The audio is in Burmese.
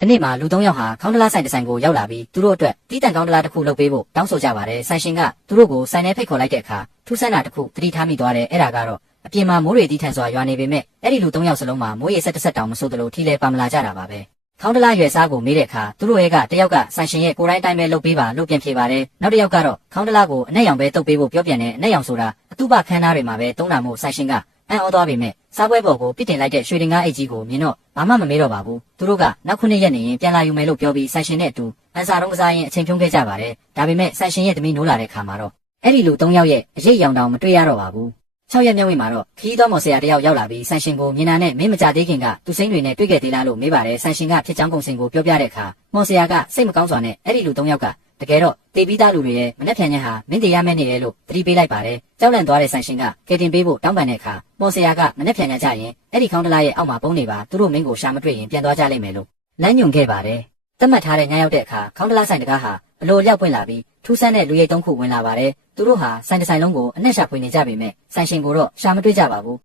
ဒီနေ့မှာလူ၃ယောက်ဟာခေါင်းတလားဆိုင်တစ်ဆိုင်ကိုရောက်လာပြီးသူတို့အတွက်တီးတန့်ခေါင်းတလားတစ်ခုလုပ်ပေးဖို့တောင်းဆိုကြပါတယ်ဆိုင်ရှင်ကသူတို့ကိုဆိုင်ထဲဖိတ်ခေါ်လိုက်တဲ့အခါထူးဆန်းတာတစ်ခုသတိထားမိသွားတယ်အဲ့ဒါကတော့အပြင်မှာမိုးတွေတီးထန်စွာရွာနေပေမဲ့အဲ့ဒီလူ၃ယောက်စလုံးမှာမိုးရေဆက်တစ်ဆက်တောင်မဆိုးသလိုထီလဲပါမလာကြတာပါပဲခေါင်းတလားရွယ်စားကိုမေးတဲ့အခါသူတို့ရဲ့ကတယောက်ကဆိုင်ရှင်ရဲ့ကိုယ်တိုင်းတိုင်းပဲလုပ်ပေးပါလို့ပြန်ဖြေပါတယ်နောက်တစ်ယောက်ကတော့ခေါင်းတလားကိုအနက်ရောင်ပဲတုပ်ပေးဖို့ပြောပြန်တယ်အနက်ရောင်ဆိုတာအတုပခန်းသားတွေမှာပဲတုံးတာမို့ဆိုင်ရှင်ကအံ့ဩသွားပေမဲ့စားပွဲပေါ်ကိုပြစ်တင်လိုက်တဲ့ရွှေတင်ကားအိတ်ကြီးကိုမြင်တော့ဘာမှမမေးတော့ပါဘူးသူတို့ကနောက်9ရက်နေရင်ပြန်လာယူမယ်လို့ပြောပြီးဆိုင်ရှင်နဲ့အတူအန်စာတုံးကစားရင်အချိန်ဖြုံးခဲ့ကြပါတယ်ဒါပေမဲ့ဆိုင်ရှင်ရဲ့သမီးနိုးလာတဲ့ခါမှာတော့အဲ့ဒီလူ3ယောက်ရဲ့အရေးရောင်တောင်မတွေ့ရတော့ပါဘူး6ရက်မြောက်နေ့မှာတော့ခီးတော်မော်ဆရာတယောက်ရောက်လာပြီးဆိုင်ရှင်ကိုမြင်တာနဲ့မင်းမကြသေးခင်ကသူစိမ့်တွေနဲ့တွေ့ခဲ့သေးလားလို့မေးပါတယ်ဆိုင်ရှင်ကဖြစ်ချောင်းကုန်စင်ကိုပြောပြတဲ့အခါမော်ဆရာကစိတ်မကောင်းစွာနဲ့အဲ့ဒီလူ3ယောက်ကတကယ်တော့တေပြီးသားလူတွေရဲ့မနှက်ဖြန်ချက်ဟာမင်းတရားမဲ့နေတယ်လို့သတိပေးလိုက်ပါတယ်ကြောက်လန့်သွားတဲ့ဆိုင်ရှင်ကကယ်တင်ပေးဖို့တောင်းပန်တဲ့အခါမော်ဆရာကမနှက်ဖြန်ချက်ကြရင်အဲ့ဒီခေါင်းတလားရဲ့အောက်မှာပုံးနေပါသူတို့မင်းကိုရှာမတွေ့ရင်ပြန်သွားကြလိမ့်မယ်လို့လမ်းညွှန်ခဲ့ပါတယ်သတ်မှတ်ထားတဲ့ညရောက်တဲ့အခါခေါင်းတလားဆိုင်တကားဟာဘလို့ရောက်ပွင့်လာပြီးထူးဆန်းတဲ့လူရိတ်3ခုဝင်လာပါတယ်သူတို့ဟာဆိုင်တစ်ဆိုင်လုံးကိုအနက်ရှာဖွေနေကြပေမဲ့ဆိုင်ရှင်ကိုတော့ရှာမတွေ့ကြပါဘူး